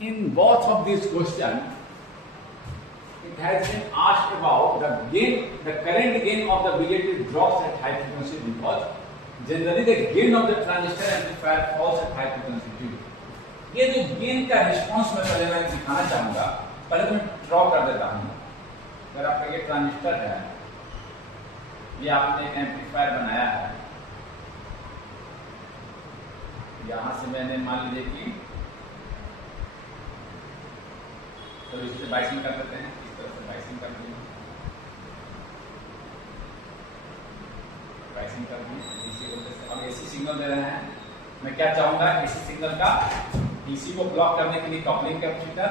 in both of these questions, it has been asked about the gain, the current gain of the BJT drops at high frequency because generally the gain of the transistor amplifier falls at high frequency too. ये जो gain का response मैं दिखाना चाहूंगा, पहले तो मैं draw कर देता हूँ। अगर आपका ये ट्रांजिस्टर है, ये आपने एक एम्पलीफायर बनाया है, यहां से मैंने मान लीजिए कि तो इससे बाइसिंग कर देते हैं, इस तरह से बाइसिंग कर देंगे, बाइसिंग कर दी, डीसी वोल्टेज से अब एसी सिग्नल दे रहे हैं। मैं क्या चाहूंगा, एसी सिग्नल का डीसी को ब्लॉक करने के लिए कपलिंग कैपेसिटर,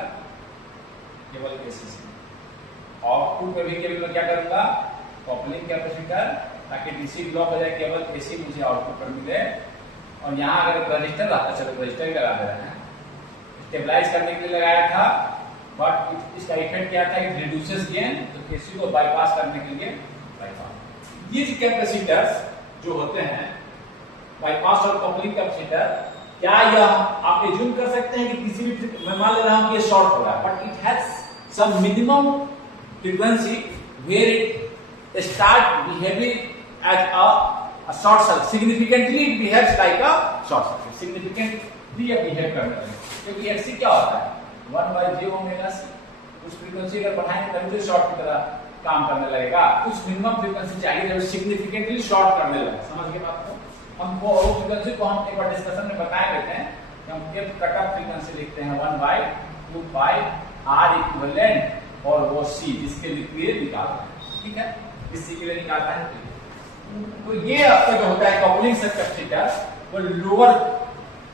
केवल एसी सिग्नल। आउटपुट पे भी केवल मैं क्या करूंगा, कपलिंग कैपेसिटर, ताकि डीसी ब्लॉक हो जाए, केवल एसी मुझे आउटपुट पर मिले। और यहाँ अगर रजिस्टर रहता, चलो रजिस्टर लगा दे रहे हैं, स्टेबलाइज करने के लिए लगाया था, बट इसका इफेक्ट क्या था, इट रिड्यूसेस गेन, तो एसी को बाईपास करने के लिए बाईपास। ये कैपेसिटर्स जो होते हैं बाईपास और कपलिंग कैपेसिटर, क्या यह आप एज्यूम कर सकते हैं कि किसी भी, मैं मान ले रहा हूं कि ये शॉर्ट हो रहा है, but it has some minimum frequency where it start behaving as a short circuit, significantly it behaves like a short circuit, significantly ये बिहेव करने लगे। क्योंकि एक्सी क्या होता है, 1/j ओमेगा सी, उस फ्रीक्वेंसी अगर बढ़ाएंगे तभी तो शॉर्ट की तरह काम करने लगेगा। कुछ मिनिमम फ्रीक्वेंसी चाहिए जब सिग्निफिकेंटली शॉर्ट करने लगे। समझ गए बात को? हम वो फ्रीक्वेंसी को हम एक बार डिस्कशन में बताए देते हैं कि हम एक कटऑफ फ्रीक्वेंसी लिखते हैं 1/2 पाई आर इक्विवेलेंट, और वो सी जिसके लिए निकालते हैं, ठीक है, इस सी के लिए निकालता है। तो ये आपका जो होता है कपलिंग से कैपेसिटर, वो लोअर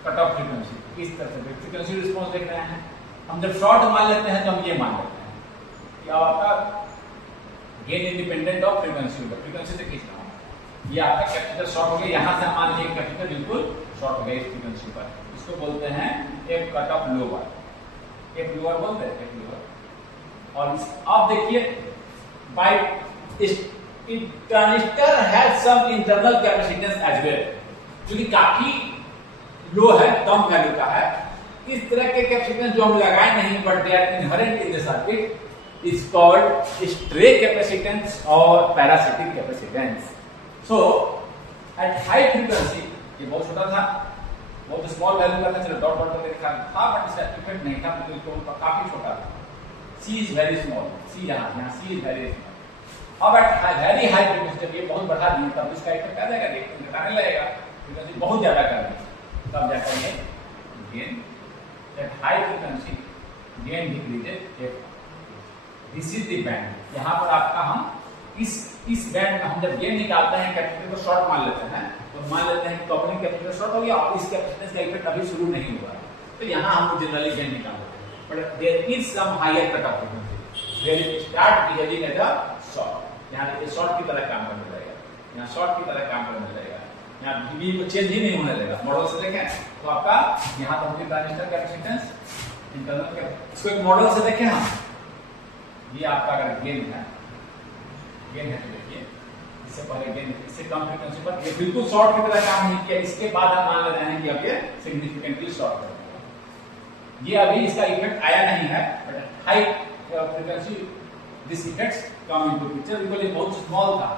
कटऑफ फ्रीक्वेंसी, इस तरह से फ्रीक्वेंसी रिस्पांस देख रहे हैं। हम जब शॉर्ट मान लेते हैं तो हम ये मान लेते हैं कि आपका गेन इंडिपेंडेंट ऑफ फ्रीक्वेंसी होगा, फ्रीक्वेंसी से खींच रहा हूं, ये आपका कैपेसिटर शॉर्ट हो गया, यहां से मान लीजिए कैपेसिटर बिल्कुल शॉर्ट हो गया इस फ्रीक्वेंसी पर, इसको बोलते हैं एक कट ऑफ लोअर, एक लोअर बोलते हैं, एक लोअर। और अब देखिए by transistor has some internal capacitance as well, जो कि काफी लो है, कम वैल्यू का है। इस तरह के कैपेसिटेंस जो हम लगाए नहीं, but they are inherent in the circuit, is called stray capacitance और parasitic capacitance. So at high frequency, ये बहुत छोटा था, बहुत स्मॉल वैल्यू का था, चलो डॉट डॉट करके लिखा था, बट इसका इफेक्ट नहीं था, तो काफी छोटा था। सी इज वेरी स्मॉल, सी यहाँ सी इज वेरी स्मॉल। अब एट वेरी हाई फ्रीक्वेंसी, जब ये बहुत बढ़ा दिए तब इसका इफेक्ट आ जाएगा, घटाने लगेगा, फ्रीक्वेंसी बहुत ज्यादा कर दी तब जाकर ये gain eight high frequency gain decreases. This is the band. यहाँ पर आपका हम इस बैंड में हम जब गेन निकालते हैं, कैपेसिटर को शॉर्ट मान लेते हैं, तो मान लेते हैं कि कपलिंग कैपेसिटर शॉर्ट हो गया और इस कैपेसिटेंस का इफेक्ट अभी शुरू नहीं हुआ है, तो यहाँ हम जनरली गेन निकाल लेते हैं। But there is some higher cut off frequency where it start behaving as a short. यहाँ देखिए शॉर्ट की तरह काम करने लगेगा, यहाँ शॉर्ट की तरह काम करने लगेगा, यहाँ भी को चेंज ही नहीं होने लगेगा। मॉडल से देखें तो आपका यहाँ तो होगी ट्रांजिस्टर कैपेसिटेंस इंटरनल के, इसको एक मॉडल से देखें हम, ये आपका अगर गेन है तो देखिए इससे पहले गेन, इससे कम फ्रीक्वेंसी पर ये बिल्कुल शॉर्ट की तरह काम नहीं किया, इसके बाद हम मान ले रहे हैं कि अब ये सिग्निफिकेंटली शॉर्ट कर देगा। ये अभी इसका इफेक्ट आया नहीं है, but high frequency this effects come into picture. Because ये बहुत स्मॉल था,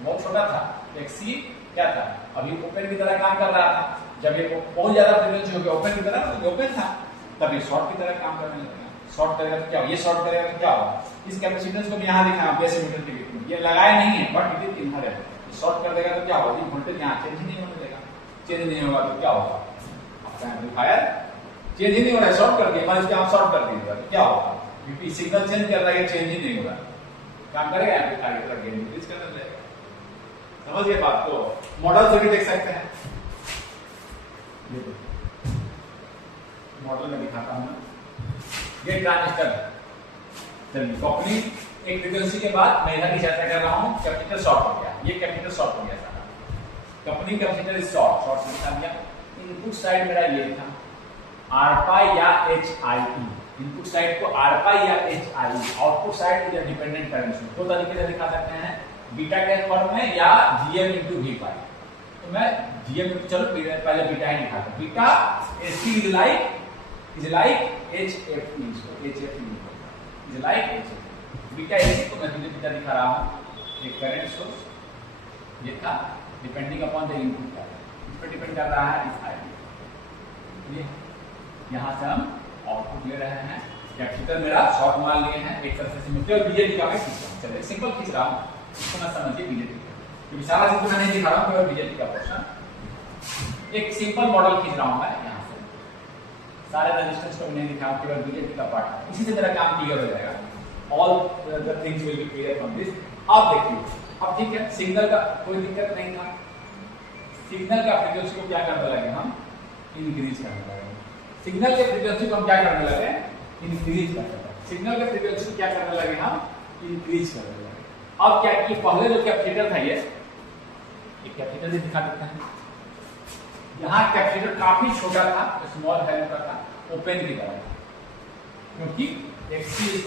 बहुत छोटा था, एक सी क्या था, अभी ओपन की तरह काम कर रहा था। जब ये बहुत ज्यादा फ्रीक्वेंसी हो गया ओपन की तरह, तो ओपन था, तब ये शॉर्ट की तरह काम करने लगेगा। शॉर्ट करेगा तो क्या, ये शॉर्ट करेगा तो क्या होगा, इस कैपेसिटेंस को भी यहाँ दिखा बेस एमिटर के बीच में, ये लगाया नहीं है but it is inherent. Short कर देगा तो क्या होगा, वोल्टेज यहाँ चेंज नहीं होने देगा, चेंज नहीं होगा तो क्या होगा, आपका एम्पलीफायर चेंज ही नहीं हो रहा है, शॉर्ट कर दिया, मान लीजिए आप शॉर्ट कर दीजिएगा तो क्या होगा, क्योंकि सिग्नल चेंज कर रहा है, चेंज ही नहीं हो रहा है, काम करेगा एम्पलीफायर की तरह गेन इंक्रीज करने लगेगा। समझ गए बात को? मॉडल से भी देख सकते हैं, मॉडल में दिखाता हूं ये ट्रांजिस्टर। चलिए कपलिंग एक फ्रीक्वेंसी के बाद मैं इधर की चर्चा कर रहा हूं, कैपेसिटर शॉर्ट हो गया, ये कैपेसिटर शॉर्ट हो गया सारा, coupling capacitor is short, short से निकाल दिया। इनपुट साइड मेरा ये था आर पाई या H I E, input side को आर पाई या H I E, output side is dependent current. दो तरीके से दिखा सकते हैं, बीटा के फॉर्म में या जीएम इंटू वी पाई। तो मैं जीएम चलो पहले बीटा ही निकालता हूं। Beta AC is like is like HF means HF means is like HF। Beta AC को मैं तुझे बीटा दिखा रहा हूं। एक करंट सोर्स ये था, डिपेंडिंग अपॉन द इनपुट का इस पर डिपेंड कर रहा है इस आईडी। ये यहां से हम आउटपुट ले रहे हैं। कैपेसिटर मेरा शॉर्ट मान लिए हैं, एक तरह से केवल बीजेटी का मैं खींच रहा हूं। चलिए सिंपल खींच रहा हूं, इसको मैं समझिए बीजेटी का, क्योंकि सारा चीज तो मैं नहीं दिखा रहा हूं, केवल बीजेटी का पोर्शन। एक सिंपल मॉडल खींच रहा हूं मैं यहां से, सारे रेजिस्टेंस को नहीं दिखा रहा हूं, केवल बीजेटी का पार्ट। इसी से मेरा काम क्लियर हो जाएगा। All the things will be clear from this. आप देखिए, अब ठीक है, सिग्नल का कोई दिक्कत नहीं था। सिग्नल का फ्रीक्वेंसी को क्या करने लगे हम, इंक्रीज करने लगे। सिग्नल के फ्रीक्वेंसी को हम क्या करने लगे, इंक्रीज करने लगे। सिग्नल के फ्रीक्वेंसी को क्या करने लगे हम, इंक्रीज करने लगे। अब क्या किए, पहले जो कैपेसिटर था ये कैपेसिटर से दिखा देते हैं। यहाँ कैपेसिटर काफी छोटा था, स्मॉल वैल्यू का था, ओपन की तरह, क्योंकि Xc =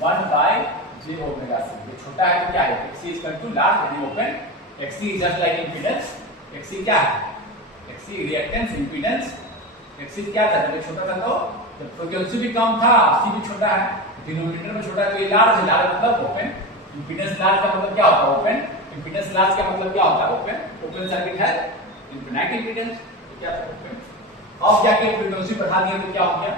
1/j ओमेगा c। ये छोटा है तो क्या है, Xc = लार्ज यानी open. Xc is just like impedance. Xc क्या है, Xc रिएक्टेंस, इंपीडेंस। Xc क्या था, जब छोटा था तो जब फ्रीक्वेंसी भी कम था, C भी छोटा है, डिनोमिनेटर में छोटा है, तो ये लार्ज है। लार्ज मतलब ओपन। इंपीडेंस लार्ज का मतलब क्या होता है, ओपन। इंपीडेंस लार्ज का मतलब क्या होता है, ओपन। ओपन सर्किट है, इनफिनिट इंपीडेंस, तो क्या था, ओपन। अब क्या किया, फ्रीक्वेंसी बढ़ा दिया तो क्या हो गया,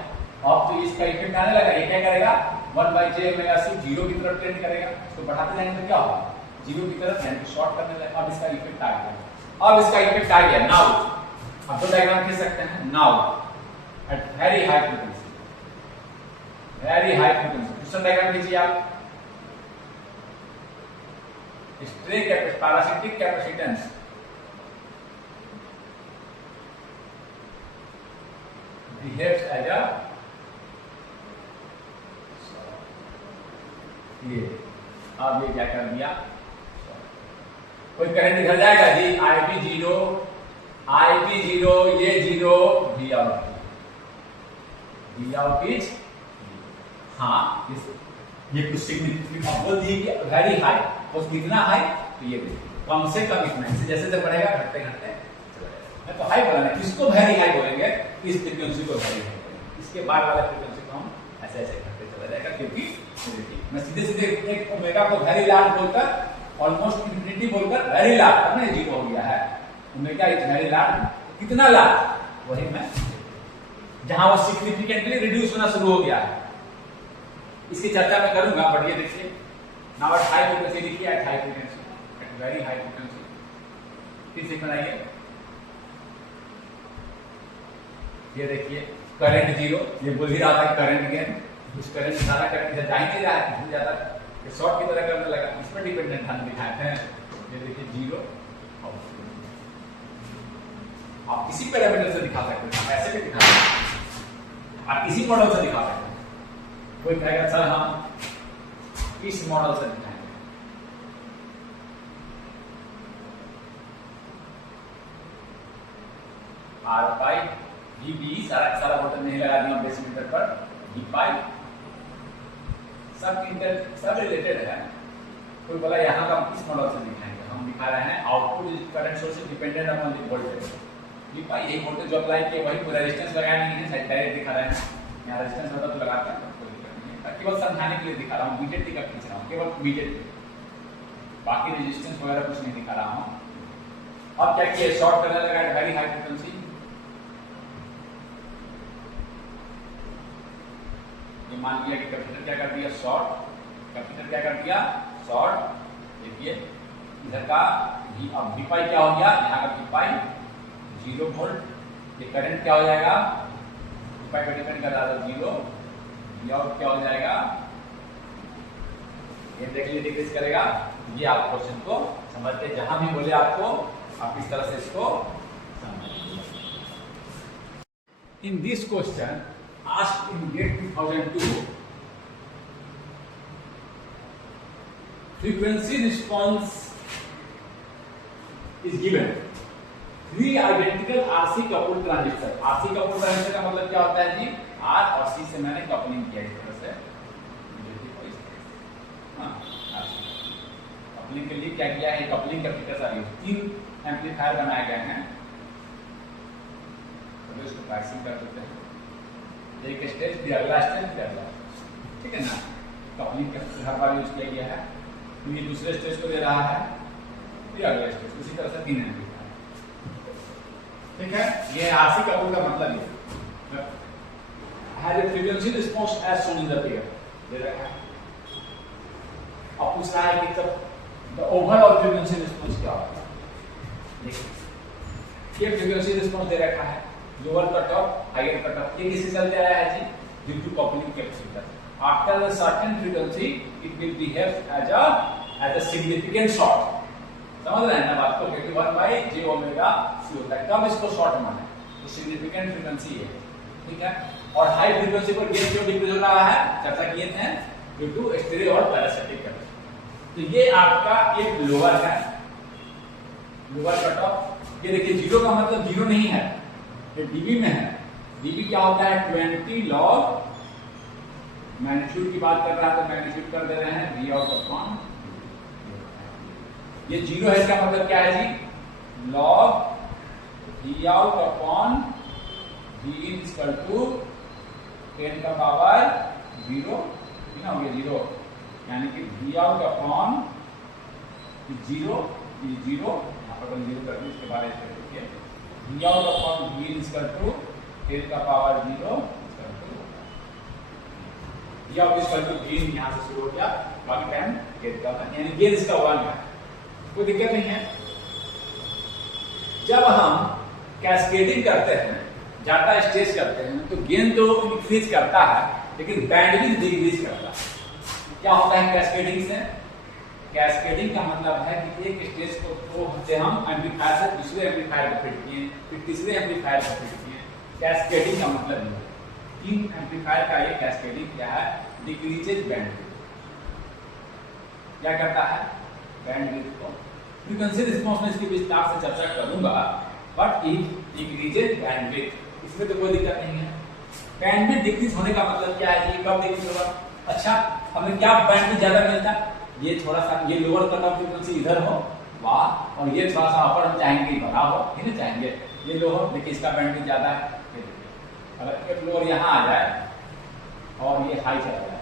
अब तो इसका इफेक्ट आने लगा। ये क्या करेगा, 1/j ओमेगा c जीरो की तरफ टेंड करेगा। इसको बढ़ाते जाएंगे तो क्या होगा, जीरो की तरफ यानी शॉर्ट करने लगेगा। अब इसका इफेक्ट आ गया, अब इसका इफेक्ट आ गया। नाउ अब तो डायग्राम खींच सकते हैं। Now at very high frequency, very high frequency, question diagram खींचिए आप। Stray capacitance, parasitic capacitance behaves as a, ये अब ये क्या कर दिया, कोई करंट इधर जाएगा जी, IB 0, IB 0, ये 0, V out इज, हाँ ये कुछ सिग्निफिकेंट अब बोल दिए कि वेरी हाई, और कितना हाई, तो ये कम से कम इतना, इससे जैसे जैसे बढ़ेगा घटते घटते चला जाएगा। मैं तो हाई बोला ना, किसको वेरी हाई बोलेंगे, इस फ्रीक्वेंसी को वेरी हाई बोलेंगे, इसके बाद वाले फ्रीक्वेंसी को हम ऐसे ऐसे घटते चला जाएगा। क्योंकि मैं सीधे सीधे एक ओमेगा को वेरी लार्ज बोलकर, ऑलमोस्ट इंफिनिटी बोलकर वेरी लार्ज, अब ना जीरो हो गया है। ओमेगा इज वेरी लार्ज, कितना लार्ज, वही मैं जहां वो सिग्निफिकेंटली रिड्यूस होना शुरू हो गया है, इसकी चर्चा मैं करूंगा। बट ये देखिए, नाउ एट हाई फ्रीक्वेंसी लिखिए, at high frequency, at very high frequency, फिर से बनाइए। ये देखिए करंट 0, ये बोल ही रहा था करंट गेन, उस करंट सारा करंट इधर जा ही नहीं रहा है, इधर ज्यादा ये शॉर्ट की तरह करने लगा, इस पर डिपेंडेंट हम दिखाए थे। ये देखिए 0, आप किसी पैरामीटर से दिखा सकते हैं, ऐसे भी दिखा सकते हैं, आप किसी मॉडल से दिखा सकते हैं। कोई कहेगा सर हम इस मॉडल से दिखाएंगे, R पाई VB, सारा बटन नहीं लगा दिया बेस मीटर पर, V पाई सब रिलेटेड है। कोई बोला यहाँ का हम किस मॉडल से दिखाएंगे, हम दिखा रहे हैं output current source dependent upon the voltage. V पाई एक वोल्टेज जो अप्लाई किया वही, कोई रेजिस्टेंस लगाया नहीं है, डायरेक्ट दिखा रहे हैं। यहाँ रेजिस्टेंस होता तो लगाते हैं, कोई दिक्कत नहीं है, केवल समझाने के लिए दिखा रहा हूँ। बीजेटी का खींच रहा हूँ, केवल बीजेटी, बाकी रेजिस्टेंस वगैरह कुछ नहीं दिखा रहा हूँ। अब क्या किया, शॉर्ट करने लगा वेरी हाई फ्रीक्वेंसी। ये मान लिया कि कैपेसिटर क्या कर दिया, शॉर्ट। कैपेसिटर क्या कर दिया, शॉर्ट। देखिए इधर का अब V पाई क्या हो गया, यहाँ का V पाई 0 वोल्ट। ये करंट क्या हो जाएगा, V पाई पर डिपेंड कर रहा था 0। V आउट क्या हो जाएगा, ये देखिए डिक्रीज करेगा। ये आप क्वेश्चन को समझते, जहां भी बोले आपको, आप इस तरह से इसको समझिए। In this question asked in GATE 2002, frequency response is given 3 identical RC coupled transistor। RC coupled transistor का मतलब क्या होता है जी, R और C से मैंने कपलिंग किया इस तरह से। कपलिंग के लिए क्या किया है, कपलिंग कैपेसिटर सारी 3 एम्पलीफायर बनाए गए हैं, तो इसको प्राइसिंग कर सकते हैं। एक स्टेज फिर अगला स्टेज फिर अगला, ठीक है ना। कपलिंग का हर बार यूज किया गया है, तो ये दूसरे स्टेज को दे रहा है, फिर अगला स्टेज, उसी तरह से 3 एम्पलीफायर, ठीक है। ये आरसी कपल का मतलब ये has a frequency response as shown in the figure, दे रखा है। अब पूछ रहा है कि तब the overall frequency response क्या होगा, देखिए ये frequency response दे रखा है, lower cut off higher cut off, ये किससे चलते आया है जी, due to coupling capacitor. After a certain frequency it will behave as a significant short, समझ रहे हैं ना बात को, क्योंकि 1/j ओमेगा c होता है, कब इसको शॉर्ट माने, तो सिग्निफिकेंट फ्रीक्वेंसी है, ठीक है। और हाई फ्रीक्वेंसी पर गेन क्यों डिक्रीज हो रहा है, चर्चा किए थे, ड्यू टू स्टीरियो और पैरासिटिक कट। तो ये आपका एक लोअर है, लोअर कट ऑफ। ये देखिए जीरो का मतलब जीरो नहीं है, ये डीबी में है। डीबी क्या होता है, 20 लॉग मैग्नीट्यूड की बात कर रहा है, तो मैग्नीट्यूड कर दे रहे हैं वी आउट अपॉन, ये जीरो है, इसका मतलब क्या है जी, log V out upon V in equal to 10 का पावर 0, ठीक है, ये जीरो, यानी कि वी आउट अपॉन 0, ये जीरो, यहाँ पर हम जीरो कर दें, इसके बाद ऐसे लिखिए, V out upon V in equal to 10 का पावर 0 इक्वल टू, या इक्वल टू गेन यहाँ से शुरू हो गया, बाकी टाइम गेन का, यानी गेन इसका 1 है, कोई दिक्कत नहीं है। जब हम कैस्केडिंग करते हैं, डाटा स्टेज करते हैं, तो गेन तो इंक्रीज करता है, लेकिन बैंडविड्थ डिक्रीज करता है। क्या होता है कैस्केडिंग से, कैस्केडिंग का मतलब है कि एक स्टेज को से हम एम्पलीफायर से दूसरे एम्पलीफायर को फिट किए, फिर तीसरे एम्पलीफायर को फिट किए। कैस्केडिंग का मतलब ये है, 3 एम्पलीफायर का ये कैस्केडिंग क्या है, डिक्रीजेज बैंडविड्थ। क्या करता है, बैंडविड्थ को, फ्रीक्वेंसी रिस्पांस में इसकी विस्तार से चर्चा करूंगा, बट इफ डिक्रीजेज बैंडविड्थ, इसमें तो कोई दिक्कत नहीं है। बैंडविड्थ डिक्रीज होने का मतलब क्या है, ये कब डिक्रीज होगा, अच्छा हमें क्या बैंडविड्थ ज्यादा मिलता, ये थोड़ा सा ये लोअर कट ऑफ फ्रीक्वेंसी इधर हो, वाह, और ये थोड़ा सा अपर हम चाहेंगे बड़ा हो, ठीक है, चाहेंगे ये लो हो, देखिए इसका बैंडविड्थ ज्यादा है। अगर एफ लोअर यहाँ आ जाए और ये हाई चला जाए,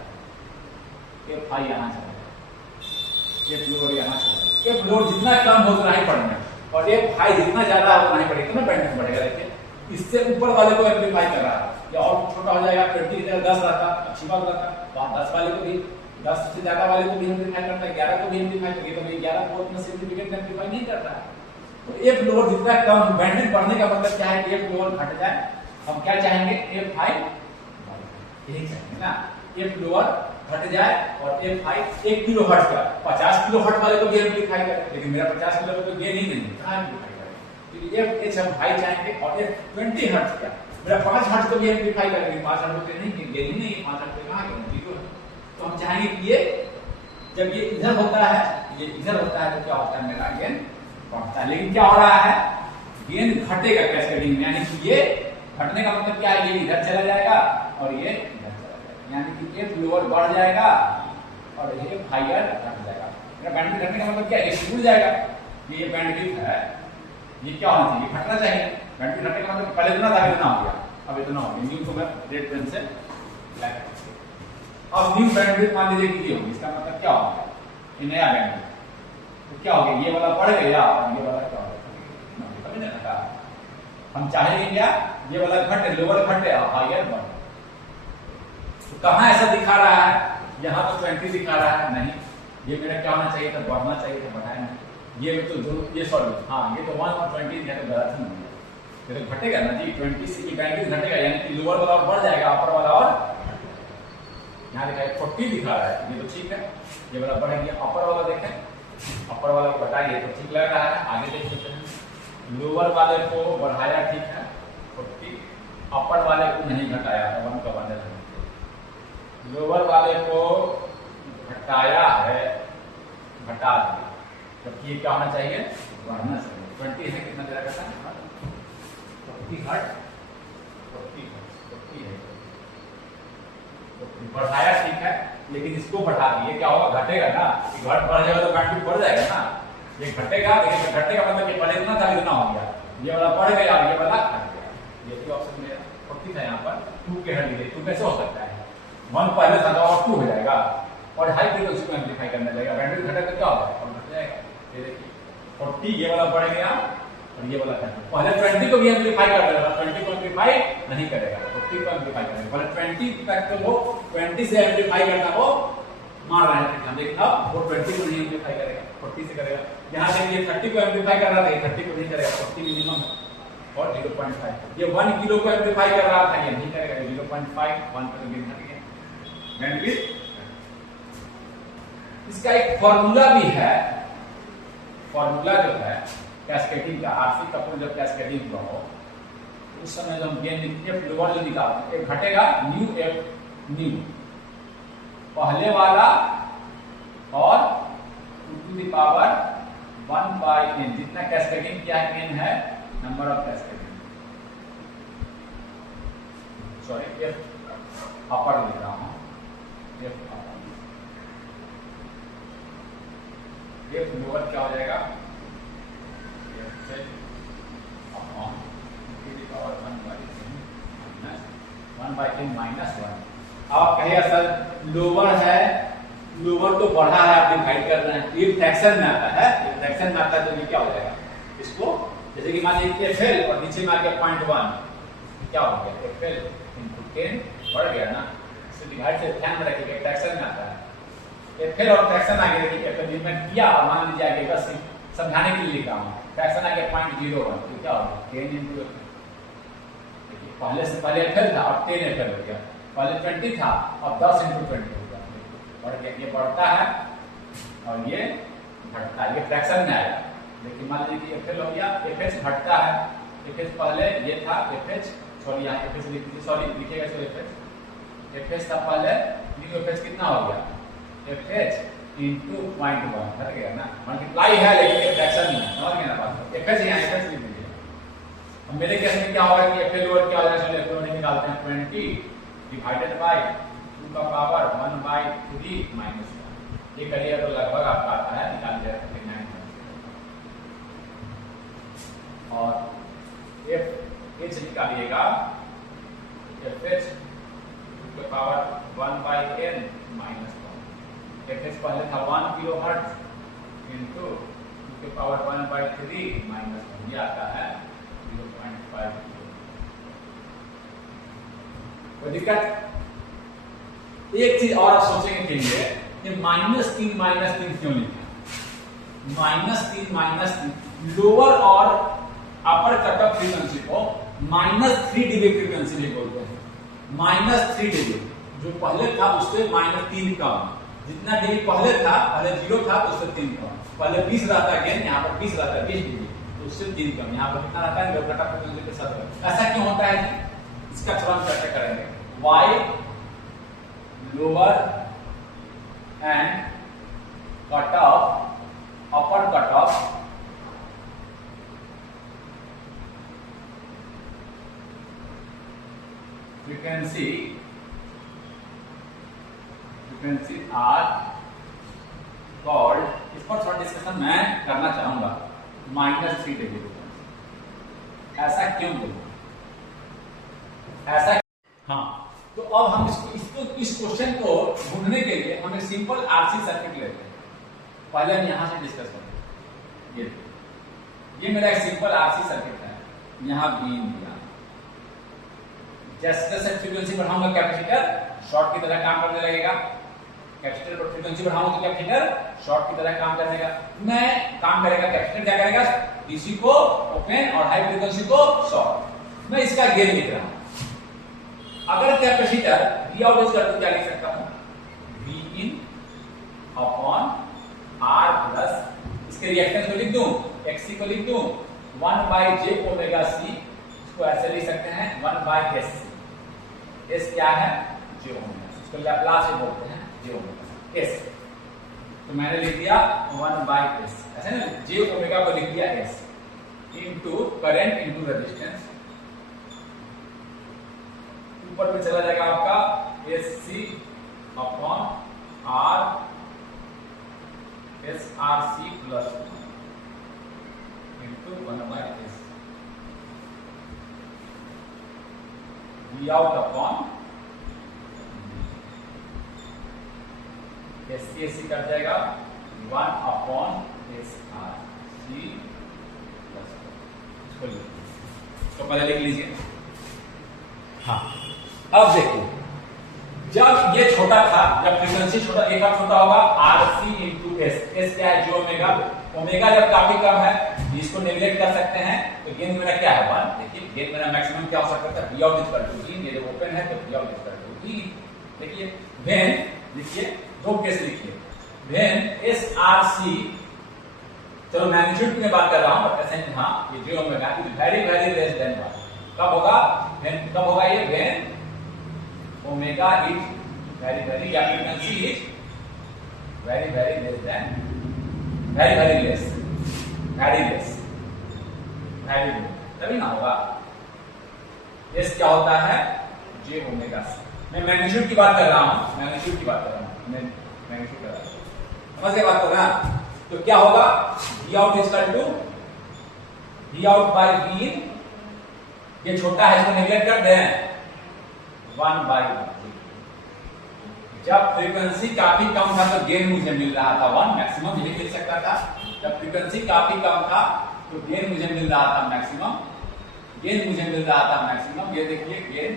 एफ हाई यहाँ चला जाए, एफ लोअर यहाँ चला जाए, एफ लोअर जितना कम हो उतना ही पढ़ना, और एफ हाई जितना ज्यादा हो उतना ही पढ़ेगा, तो बैंडविड्थ बढ़ेगा। देखिए इससे ऊपर वाले को एम्पलीफाई कर रहा है, या और छोटा हो जाएगा, 10 रहता अच्छी बात रहता, तो 10 वाले को भी, 10 से ज्यादा वाले को भी एम्पलीफाई करता है, 11 को भी एम्पलीफाई करेगा, तो 11 को उतना सिग्निफिकेंट एम्पलीफाई नहीं करता है। तो एफ लोअर जितना कम, बैंडविड्थ बढ़ने का मतलब क्या है, एफ लोअर घट जाए, हम क्या चाहेंगे, एफ हाई, यही चाहेंगे ना, एफ लोअर घट जाए और एफ हाई 1 किलो हर्ट्ज का, 50 किलो हर्ट्ज वाले को भी एम्पलीफाई करे, लेकिन मेरा 50 किलो का तो गेन ही नहीं, कहां एम्पलीफाई करें, तो एफ एच हम हाई चाहेंगे, और एफ 20 हर्ट्ज का, मेरा 5 हर्ट्ज को भी एम्पलीफाई करेंगे, 5 हर्ट्ज पे नहीं, गेन ही नहीं, 5 हर्ट्ज पे कहां गेन, जीरो है। तो हम चाहेंगे कि ये जब ये इधर होता है, ये इधर होता है, तो क्या होता है, मेरा गेन बढ़ता है। लेकिन क्या हो रहा है, गेन घटेगा कैस्केडिंग में, यानी कि ये घटने का मतलब क्या है, ये इधर चला जाएगा और ये इधर चला जाएगा, यानी कि एफ लोअर बढ़ जाएगा और ये हायर घट जाएगा। मेरा बैंडविड्थ घटने का मतलब क्या है, ये टूट जाएगा, ये बैंडविड्थ है, ये क्या होना चाहिए, घटना चाहिए। बैंडविड्थ घटने का मतलब पहले इतना था, इतना हो गया, अब इतना हो गया, न्यू को मैं रेड पेन से ब्लैक, अब न्यू बैंडविड्थ मान लीजिए कि ये होगी, इसका मतलब क्या होगा, ये नया बैंडविड्थ, तो क्या हो गया, ये वाला बढ़ गया और ये वाला क्या हो गया, कभी नहीं घटा। हम चाहेंगे क्या, ये वाला घटे, लोअर घटे और हायर बढ़े, तो कहां ऐसा दिखा रहा है, यहाँ तो 20 दिखा रहा है, नहीं, ये मेरा क्या होना चाहिए था, बढ़ना चाहिए था, बढ़ाया नहीं, ये तो दोनों, ये सॉरी, हाँ ये तो 1 और 20 है, तो गलत ही नहीं है, ये तो घटेगा ना जी, 20 से बैंडविड्थ घटेगा, यानी कि लोअर वाला और बढ़ जाएगा, अपर वाला और यहाँ देखा 40 दिखा रहा है, ये तो ठीक है, ये वाला बढ़ गया, अपर वाला देखें, अपर वाला को घटाइए तो ठीक लग रहा है, आगे देख सकते हैं, लोअर वाले को बढ़ाया ठीक है 40, अपर वाले को नहीं घटाया, 1 का बंडल है, लोअर वाले को घटाया है, घटा दिया, जबकि ये क्या होना चाहिए, बढ़ना चाहिए। 20 है, कितना तेरा घटा, 40 हर्ट्ज, 40 है, बढ़ाया ठीक है, लेकिन इसको बढ़ा दिए, क्या होगा, घटेगा ना, घट बढ़ जाएगा तो बैंडविड्थ बढ़ जाएगा ना, ये घटेगा, लेकिन घटने का मतलब ये पहले इतना था, इतना हो गया, ये वाला बढ़ गया, ये वाला घट गया, ये भी ऑप्शन मेरा 40 था यहाँ पर। 2 के हट गए, 2 कैसे हो सकता है? 1 पहले था और 2 हो जाएगा और हाई फ्रीक्वेंसी को एम्पलीफाई करने लगेगा, बैंडविड्थ घटा तो क्या होगा? और घट जाएगा। ये देखिए 40 ये वाला बढ़ गया और ये वाला घट, पहले 20 को भी एम्पलीफाई कर देगा, 20 को एम्पलीफाई नहीं करेगा, 40 को एम्पलीफाई करेगा। पहले 20 तक तो वो 20 से एम्पलीफाई करना वो मान रहे हैं, हम देखना वो 20 को नहीं एम्पलीफाई करेगा, 40 से करेगा। यहाँ देखिए 30 को एम्पलीफाई कर रहा था, 30 को नहीं करेगा, 40 मिनिमम और 0.5। ये 1 किलो को एम्पलीफाई कर रहा था, ये नहीं करेगा, 0.5 1 पर गिर घट गया बैंडविड्थ। इसका एक फॉर्मूला भी है, फॉर्मूला जो है कैस्केडिंग का, आरसी कपल जब कैस्केडिंग हुआ हो उस समय जब हम गेन एफ लोअर जो निकालते हैं, घटेगा न्यू एफ न्यू, पहले वाला और टू द पावर 1/n, जितना कैस्केडिंग किया है n है number of cascading, sorry f upper लिख रहा हूं, एफ अपर, एफ लोअर क्या हो जाएगा? Upon two the power 1/n minus 1। आप कहिए सर लोअर है, लोअर तो बढ़ा है, आप डिवाइड कर रहे हैं, ये फ्रैक्शन में आता है, ये फ्रैक्शन में आता है तो ये क्या हो जाएगा? इसको जैसे कि मान लीजिए FL और नीचे में आ गया 0.1, क्या हो गया? FL into 10 बढ़ गया ना, इसे डिवाइड से ध्यान में रखिएगा, फ्रैक्शन में आता है। FL और फ्रैक्शन आ गया, देखिए FL में किया और मान लीजिए आगे बस समझाने के लिए लिखा हूं, फ्रैक्शन आ गया 0.01, तो क्या हो गया? 10 into, देखिए पहले से पहले FL था और 10 FL हो गया, पहले 20 था और 10 into 20 हो गया, बढ़ गया। ये बढ़ता है और ये घटता है, ये फ्रैक्शन में आया। लेकिन मान लीजिए FL हो गया, FH घटता है, FH पहले ये था FH, सॉरी यहाँ FH लिख दीजिए, सॉरी लिखिएगा सो FH था पहले, न्यू FH कितना हो गया? FH into 0.1 घट गया ना, मल्टीप्लाई है लेकिन ये फ्रैक्शन में है, समझ गए ना बात? FH यहाँ FH लिख दीजिए। अब मेरे केस में क्या होगा कि FL लोअर क्या हो जाएगा? चलो FL निकालते हैं, 20 डिवाइडेड बाय 2 का पावर 1/3 माइनस 1, ये करिए तो लगभग आपका आता है, निकाल दिया 9 और FH निकालिएगा, FH के पावर 1/n माइनस 1, FH पहले था 1 किलो हर्ट्ज इंटू 2 के पावर 1/3 माइनस 1, ये आता है 0.5 किलो। कोई दिक्कत? एक चीज और आप सोचेंगे के लिए, ये -3 क्यों लिखा? -3 लोअर और अपर कट ऑफ फ्रीक्वेंसी को -3 dB फ्रीक्वेंसी भी बोलते हैं। -3 dB जो पहले था उससे -3 कम, जितना dB पहले था, पहले 0 था तो उससे 3 कम, पहले 20 रहता है गेन, यहाँ पर 20 रहता है 20 dB तो उससे 3 कम, यहाँ पर कितना रहता है? कट ऑफ फ्रीक्वेंसी के साथ। ऐसा क्यों होता है? इसका थोड़ा हम चर्चा करेंगे। Why lower and cut off upper cut off frequency are called, इस पर थोड़ा डिस्कशन मैं करना चाहूंगा, -3 dB। ऐसा क्यों बोलूं? ऐसा हाँ, तो अब हम इस क्वेश्चन को ढूंढने के लिए हम एक सिंपल आरसी सर्किट लेते हैं। पहले हम यहां से डिस्कस करेंगे। ये मेरा एक सिंपल आरसी सर्किट है, यहां बीम दिया, जैसे जैसे फ्रीक्वेंसी बढ़ाऊंगा कैपेसिटर शॉर्ट की तरह काम करने लगेगा, कैपेसिटर पर फ्रीक्वेंसी बढ़ाऊंगा तो कैपेसिटर शॉर्ट की तरह काम करने लगेगा, मैं काम करेगा, कैपेसिटर क्या करेगा? डीसी को ओपन और हाई फ्रीक्वेंसी को शॉर्ट। मैं इसका गेन लिख रहा हूं। अगर कैपेसिटर वी आउट यूज करते क्या लिख सकता हूं? V in upon R plus, इसके रिएक्टेंस को लिख दूं, XC को लिख दूं 1/j ओमेगा C, इसको ऐसे लिख सकते हैं 1/SC। S क्या है? j ओमेगा, इसको लैप्लास से बोलते हैं j ओमेगा S, तो मैंने लिख दिया 1/S, ऐसे ना, j ओमेगा को लिख दिया S into current into resistance, ऊपर में चला जाएगा आपका SC upon R SRC plus into 1/S, V out upon S cut जाएगा 1 upon S R C plus तो पहले लिख लीजिए। हाँ अब देखिए, जब ये छोटा था, जब फ्रीक्वेंसी छोटा एक छोटा होगा R C into S, S क्या है जो ओमेगा, ओमेगा जब काफी कम है इसको नेगलेक्ट कर सकते हैं, तो गेन मेरा क्या है 1। देखिए गेन मेरा मैक्सिमम क्या हो सकता है, वी आउट इक्वल टू इन, ये जब ओपन है तो वी आउट इक्वल टू इन। देखिए व्हेन, लिखिए दो केस लिखिए, व्हेन एस आर सी, चलो मैग्नीट्यूड की मैं बात कर रहा हूं, बट हाँ ये जो omega is very very less than 1, कब होगा, व्हेन कब होगा ये, when omega is very very, या frequency is very very less than, very very less, very less, very less, तभी ना होगा। एस क्या होता है, जे ओमेगा सी। मैं मैग्नीट्यूड की बात कर रहा हूं, मैग्नीट्यूड की बात कर रहा हूं, मैं मैग्नीट्यूड कर रहा हूं, समझ के बात कर रहा हूं। तो क्या होगा, V out is equal to V out by V in, ये छोटा है इसको नेगलेक्ट कर दें, 1 बाय जब फ्रीक्वेंसी काफी कम था तो गेन मुझे मिल रहा था 1, मैक्सिमम यही मिल सकता था। जब फ्रीक्वेंसी काफी कम था तो गेन मुझे मिल रहा था मैक्सिमम, गेन मुझे मिल रहा था मैक्सिमम, ये देखिए गेन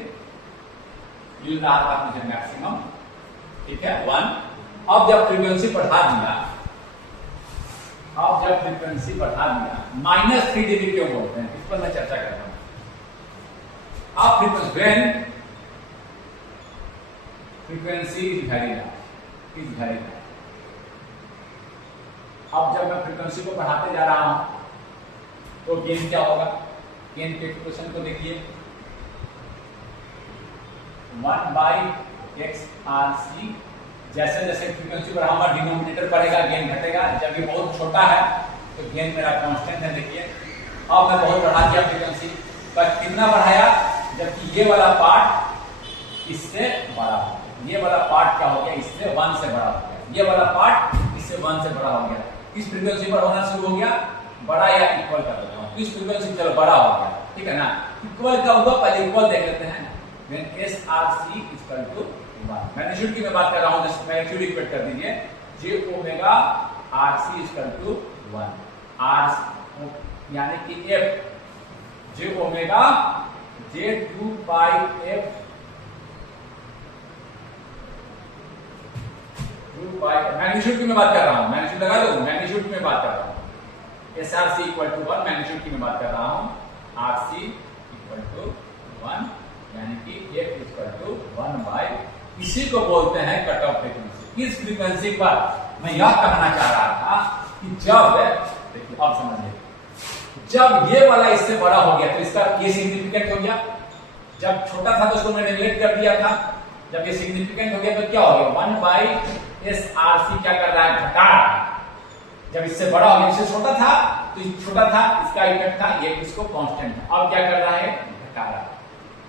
मिल रहा था मुझे मैक्सिमम, ठीक है 1। अब जब फ्रीक्वेंसी बढ़ा दिया, अब जब फ्रीक्वेंसी बढ़ा दिया, -3 dB क्यों बोलते हैं, इस पर मैं चर्चा करता हूं। अब frequency frequency is very large, is very large. अब जब मैं फ्रीक्वेंसी को बढ़ाते जा रहा हूं तो गेन क्या होगा, गेन के एक्सप्रेशन को देखिए, 1 बाई एक्स आर सी, जैसे जैसे फ्रीक्वेंसी बढ़ाऊंगा डिनोमिनेटर बढ़ेगा, गेन घटेगा। जब ये बहुत छोटा है तो गेन मेरा कांस्टेंट है। देखिए अब मैं बहुत बढ़ा दिया फ्रीक्वेंसी, पर कितना बढ़ाया, जबकि ये वाला पार्ट इससे बड़ा हो गया, ये वाला पार्ट क्या हो गया, इससे 1 से बड़ा हो गया, ये वाला पार्ट इससे 1 से बड़ा हो गया। इस फ्रीक्वेंसी पर होना शुरू हो गया, बड़ा या इक्वल कर देता हूं, इस फ्रीक्वेंसी चलो बड़ा हो गया, ठीक है ना, इक्वल का होगा, पहले इक्वल देख लेते हैं। When S R C equal to 1, magnitude की मैं बात कर रहा हूं, जैसे मैग्नीट्यूड इक्वेट कर दीजिए, j omega R C equal to 1, R यानी कि f, j omega j 2 pi f 2 pi, magnitude की मैं बात कर रहा हूं, मैग्नीट्यूड लगा दो, मैग्नीट्यूड की मैं बात कर रहा हूं, S R C equal to 1, magnitude की मैं बात कर रहा हूं, आर सी इक्वल टू 1, यानी कि एफ इक्वल टू 1 बाई, इसी को बोलते हैं कट ऑफ फ्रीक्वेंसी। इस फ्रीक्वेंसी पर मैं यह कहना चाह रहा था कि जब, देखिए अब समझिए, जब ये वाला इससे बड़ा हो गया तो इसका ये सिग्निफिकेंट हो गया, जब छोटा था तो उसको मैंने नेगलेक्ट कर दिया था, जब ये सिग्निफिकेंट हो गया तो क्या हो गया, 1 बाई एस आर सी क्या कर रहा है, घटा रहा है। जब इससे बड़ा हो गया, इससे छोटा था तो छोटा था, इसका इफेक्ट था, ये इसको कांस्टेंट था, अब क्या कर रहा है, घटा रहा है।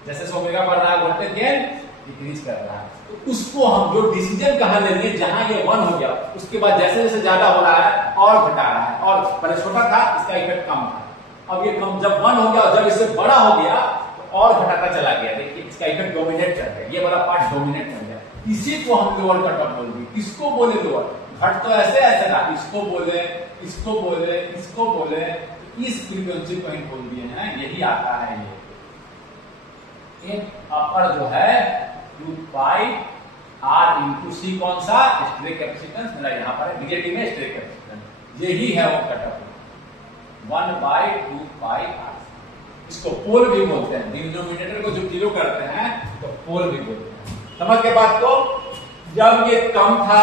जैसे ओमेगा बढ़ रहा है वोल्टेज गेन डिक्रीज कर रहा है, तो उसको हम जो डिसीजन कहां लेंगे, जहां ये 1 हो गया उसके बाद जैसे जैसे ज्यादा हो रहा है और घटा रहा है, और पहले छोटा था इसका इफेक्ट कम था, अब ये कम, जब 1 हो गया, जब इससे बड़ा हो गया तो और घटाता चला गया। देखिए इसका इफेक्ट डोमिनेट कर गया, ये वाला पार्ट डोमिनेट कर गया, इसी को हम लोअर कट ऑफ बोल दिए। किसको बोले लोअर, घट तो ऐसे ऐसे ना, इसको बोले, इसको बोले, इसको बोले, इस फ्रीक्वेंसी को ही बोल दिए हैं, यही आता है। ये अपर जो है 2 पाई आर इंटू सी, कौन सा, स्टेरिक कैपेसिटेंस मेरा यहाँ पर है, बीजेटी में स्टेरिक कैपेसिटेंस, यही है वो cut off, 1 by 2 pi R. इसको पोल भी बोलते हैं, डिनोमिनेटर को जब जीरो करते हैं तो पोल भी बोलते हैं। समझ के बात को, जब ये कम था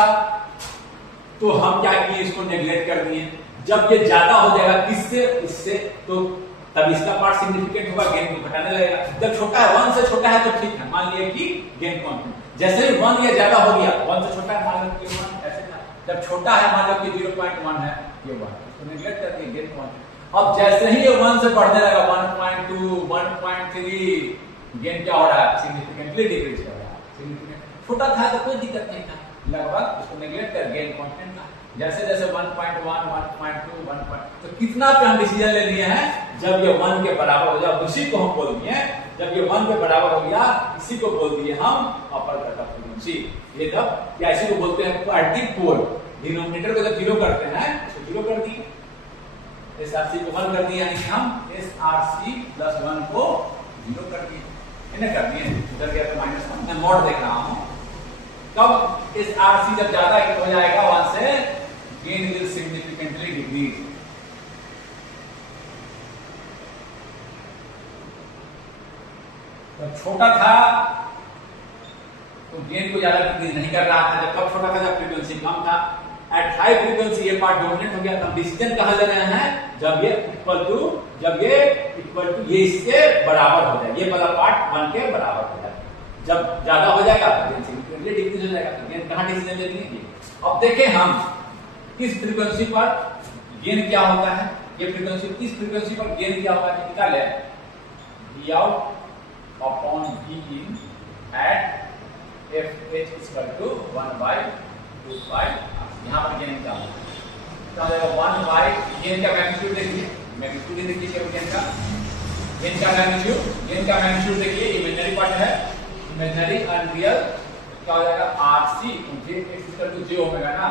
तो हम क्या किए, इसको नेगलेक्ट कर दिए, जब ये ज्यादा हो जाएगा किससे, इससे, तो तब इसका पार्ट सिग्निफिकेंट होगा, गेन को घटाने लगेगा। जब छोटा है, 1 से छोटा है तो ठीक है, मान लिया कि गेन कांस्टेंट, जैसे ही 1 या ज्यादा हो गया, 1 से छोटा है मान लो कि 1 ऐसे था, जब छोटा है मान लो कि 0.1 है, ये 1 इसको नेगलेक्ट कर दिए, गेन कांस्टेंट। अब जैसे ही ये 1 से बढ़ने लगा, 1.2, 1.3, गेन क्या हो रहा है, सिग्निफिकेंटली डिक्रीज कर रहा है। सिग्निफिकेंट छोटा था तो कोई दिक्कत नहीं था, लगभग उसको नेगलेक्ट कर, गेन कांस्टेंट था। जैसे जैसे 1.1, 1.2, 1. तो कितना पे हम डिसीजन ले लिए हैं? जब ये 1 के बराबर हो जाए, उसी को हम बोल दिए, जब ये 1 के बराबर हो गया, इसी को बोल दिए हम अपर कट ऑफ फ्रीक्वेंसी। ये तब या इसी को बोलते हैं क्वाड्रेटिक पोल। डिनोमिनेटर को जब 0 करते हैं, तो 0 कर दिए, SRC को 1 कर दिया, यानी कि हम SRC प्लस 1 को 0 कर दिए, इन्हें कर दिए, उधर गया तो -1, मैं मॉड देख रहा हूं। कब SRC जब ज्यादा हो जाएगा 1 से, गेन विल सिग्निफिकेंटली डिक्रीज। तो छोटा था तो गेन को ज्यादा डिक्रीज नहीं कर रहा था, जब कब छोटा था, जब फ्रीक्वेंसी कम था। एट हाई फ्रीक्वेंसी ये पार्ट डोमिनेट हो गया, तब डिसीजन कहां ले रहे हैं? जब ये इक्वल टू ये इसके बराबर हो जाए, ये वाला पार्ट 1 के बराबर हो जाए। जब ज्यादा हो जाएगा तो गेन सिग्निफिकेंटली डिक्रीज हो जाएगा, तो गेन कहां डिसीजन ले लेंगे? अब देखें हम किस फ्रीक्वेंसी पर गेन क्या होता है, ये फ्रीक्वेंसी, किस फ्रीक्वेंसी पर गेन क्या होता है, निकाले V out upon V in at FH equal to 1/2π। यहाँ पर गेन क्या होगा? 1 गेन का मैग्नीट्यूड देखिए, मैग्नीट्यूड देखिए गेन का मैग्नीट्यूड देखिए, इमेजिनरी पार्ट है, इमेजिनरी अनरियल, क्या हो जाएगा? RC equal to j omega ना,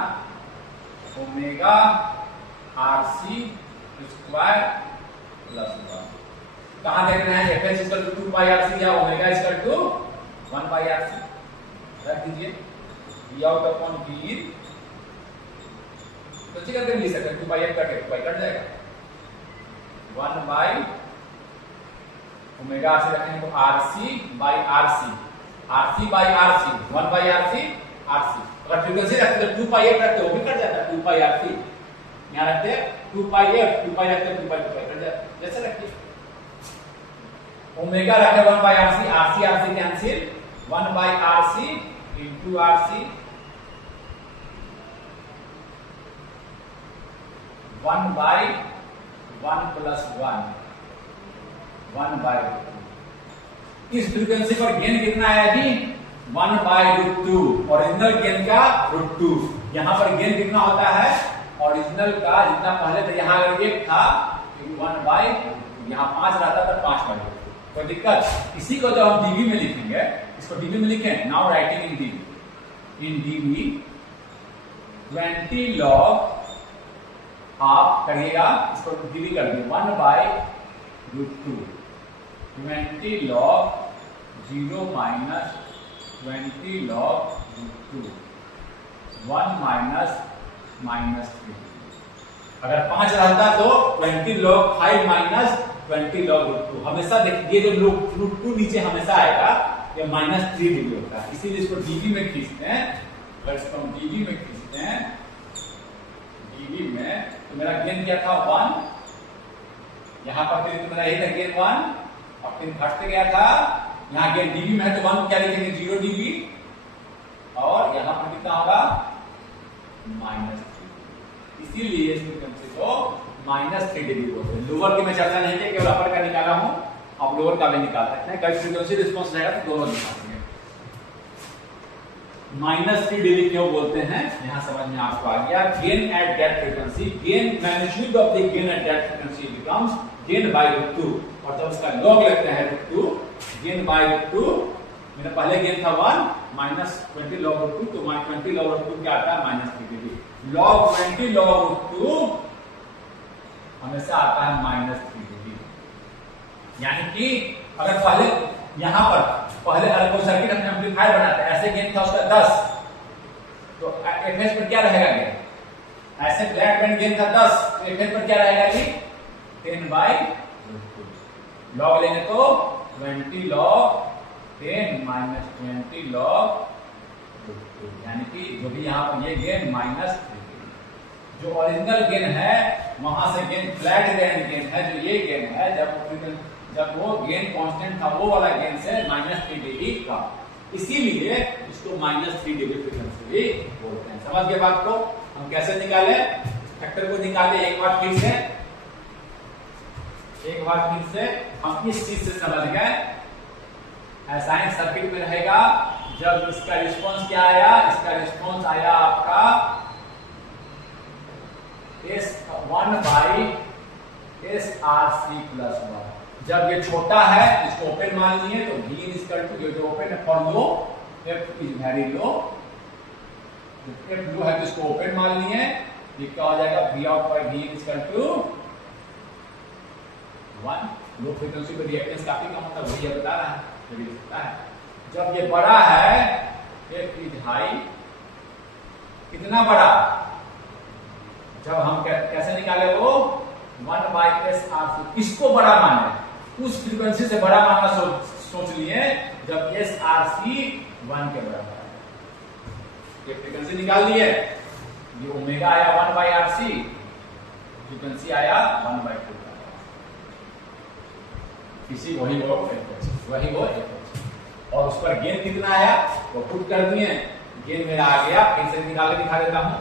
ओमेगा RC स्क्वायर प्लस 1। कहां देख रहे हैं? FH इक्वल टू 2πRC या ओमेगा इक्वल टू 1πRC। रख दीजिए, V out upon V in, तो ठीक है, लिख सकते हैं 2πf कट 2π कट जाएगा, 1 बाई ओमेगा RC रखेंगे तो RC by RC, 1 by RC। अगर फ्रीक्वेंसी रखते तो 2πf रखते, वो भी कट जाता है, 2πRC यहाँ रखते 2πf, 2π रखते 2π कट जाता, जैसे रखिए। ओमेगा रखे 1 by RC, RC cancel, 1 by RC into RC, 1 by 1 plus 1 by. इस फ्रीक्वेंसी पर गेन कितना आया जी? 1/√2, ओरिजिनल गेन का √2। यहां पर गेन कितना होता है? ओरिजिनल का जितना पहले था, यहां अगर 1 था 1/, यहां 5 रहता था 5/2। कोई दिक्कत? इसी को जब हम डीबी में लिखेंगे, इसको डीबी में लिखें, now writing in dB 20 log, आप करिएगा इसको डीबी कर दिए 1/√2, 20 log 0 माइनस 20 log √2, 1 माइनस -3। अगर 5 रहता तो 20 log 5 माइनस 20 log √2। हमेशा देखिए जो √2 नीचे हमेशा आएगा, ये -3 डिग्री होता है, इसीलिए इसको डीबी में खींचते हैं। अगर इसको हम डीबी में खींचते हैं, डीबी में, तो मेरा गेन क्या था? 1। यहाँ पर फिर मेरा यही था गेन 1, और फिर घटते गया था। यहाँ गेन डीबी में है तो 1 क्या लिखेंगे? 0 dB, और यहाँ पर कितना होगा? -3। इसीलिए इस फ्रीक्वेंसी को -3 dB बोलते हैं। लोअर की मैं चर्चा नहीं की, केवल अपर का निकाला हूं, आप लोअर का भी निकाल सकते हैं। कई फ्रीक्वेंसी रिस्पॉन्स रहेगा तो दोनों निकाल देंगे। -3 dB क्यों बोलते हैं, यहां समझ में आपको आ गया। Gain at that frequency, gain magnitude of the gain at that frequency becomes gain by √2, और जब उसका लॉग लेते हैं √2, गेन बाय √2, मेरा पहले गेन था 1 -20 log √2, तो 20 log √2 क्या आता है? -3 dB। log 20 log √2 हमेशा आता है -3 dB। यानी कि अगर पहले यहां पर पहले अगर कोई सर्किट अपने एम्पलीफायर बनाते हैं, ऐसे गेन था उसका 10, तो FH पर क्या रहेगा गेन? ऐसे फ्लैट बैंड गेन था 10, तो FH पर क्या रहेगा जी? 10/√2। लॉग लेंगे तो 20 log 10 माइनस 20 log √2, यानी कि जो भी यहाँ पर ये गेन -3 dB। जो ओरिजिनल गेन है वहां से गेन फ्लैट गेन है, जो ये गेन है, जब वो गेन कांस्टेंट था, वो वाला गेन से -3 dB का, इसीलिए इसको -3 dB फ्रीक्वेंसी भी बोलते हैं। समझ गए बात को? हम कैसे निकाले? फैक्टर को निकाले एक बार फिर से हम इस चीज से समझ गए। असाइन सर्किट में रहेगा, जब इसका रिस्पांस क्या आया? इसका रिस्पांस आया आपका S1/SRC+1। जब ये छोटा है इसको ओपन मान लिए तो V इज इक्वल टू, ये जो ओपन है for low, F is very low, F लो है तो इसको ओपन मान लिए, ये क्या हो जाएगा V out by V is equal to 1। Low frequency पे रिएक्टेंस काफी कम होता है, वही ये बता रहा है, ये भी लिखता है। जब ये बड़ा है F इज हाई, कितना बड़ा, जब हम कैसे निकाले वो 1/SRC, किसको बड़ा माने, उस फ्रीक्वेंसी से बड़ा मानना सोच लिए जब SRC 1 के बराबर है। ये फ्रीक्वेंसी निकाल लिए, ये ओमेगा आया 1/RC, फ्रीक्वेंसी आया 1/2। इसी वही वो और उस पर गेन कितना आया वो पुट कर दिए, गेन मेरा आ गया, फिर से निकाल के दिखा देता हूं,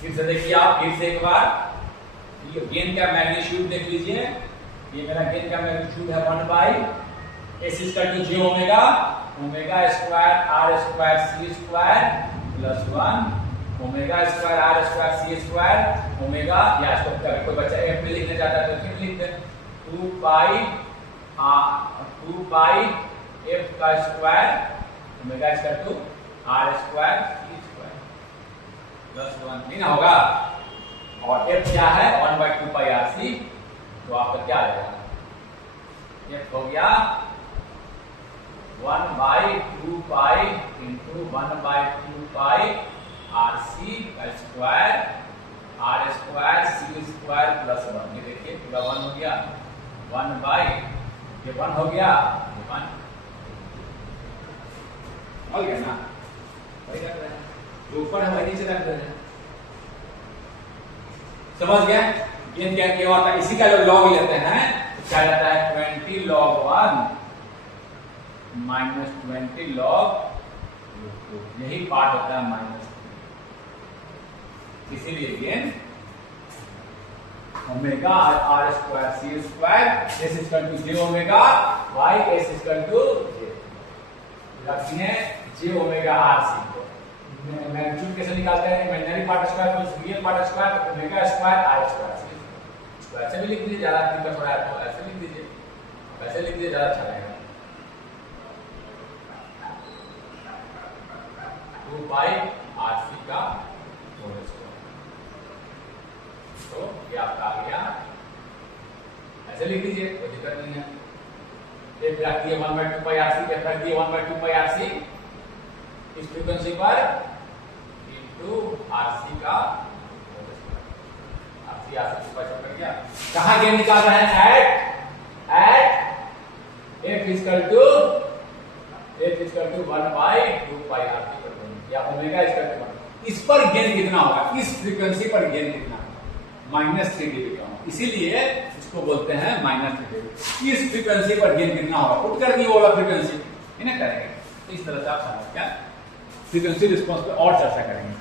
फिर से देखिए आप, फिर से एक बार ये गेन का मैग्नीट्यूड देख लीजिए, ये मेरा गेन का मैग्नीट्यूड है 1/S equal to j omega, omega square r square c square plus 1 omega square r square c square omega, या इसको कोई बच्चा f में लिखना चाहता है तो फिर लिख दे 2 f का square omega equal to r square c square plus 1, नहीं ना होगा। और f क्या है 1/2πRC, तो आपका क्या आ जाएगा, f हो गया 1/2π into 1/2πRC square r square c square plus 1। ये देखिए पूरा 1 हो गया, 1 हो गया, ये 1 हो गया ना, जो ऊपर है वही नीचे रख रहे हैं, समझ गए। गेन क्या होता है, इसी का जब लॉग लेते हैं तो क्या जाता है 20 log 1 माइनस 20 log 2, यही पार्ट होता है -3। इसीलिए gain omega r square c square s equal to j omega y s equal to j, रखिए j ओमेगा rc को। मैग्नीट्यूड कैसे निकालते हैं, imaginary part square plus real part square omega square r square c square. ऐसे भी लिख दीजिए, ज्यादा दिक्कत हो रहा है तो ऐसे लिख दीजिए, वैसे लिख दीजिए ज्यादा अच्छा रहेगा। 2πRC का होल स्क्वायर, तो ये आपका आ गया, ऐसे लिख दीजिए, कोई दिक्कत नहीं है। एक रख दिए 1/2πRC, एक रख दिए 1/2πRC इस फ्रीक्वेंसी पर इनटू RC का होल स्क्वायर, RC स्क्वायर कर गया। कहां गेन निकाल रहे हैं, eight f equal to 1/2πRC या ओमेगा इक्वल टू 1। इस पर गेन कितना होगा, इस फ्रीक्वेंसी पर गेन कितना होगा, -3 dB का होगा, इसीलिए इसको बोलते हैं -3 dB। इस फ्रीक्वेंसी पर गेन कितना होगा, पुट कर दिए होगा फ्रीक्वेंसी, इन्हें करेंगे। तो इस तरह से आप समझ गया, फ्रीक्वेंसी रिस्पांस पे और चर्चा करेंगे।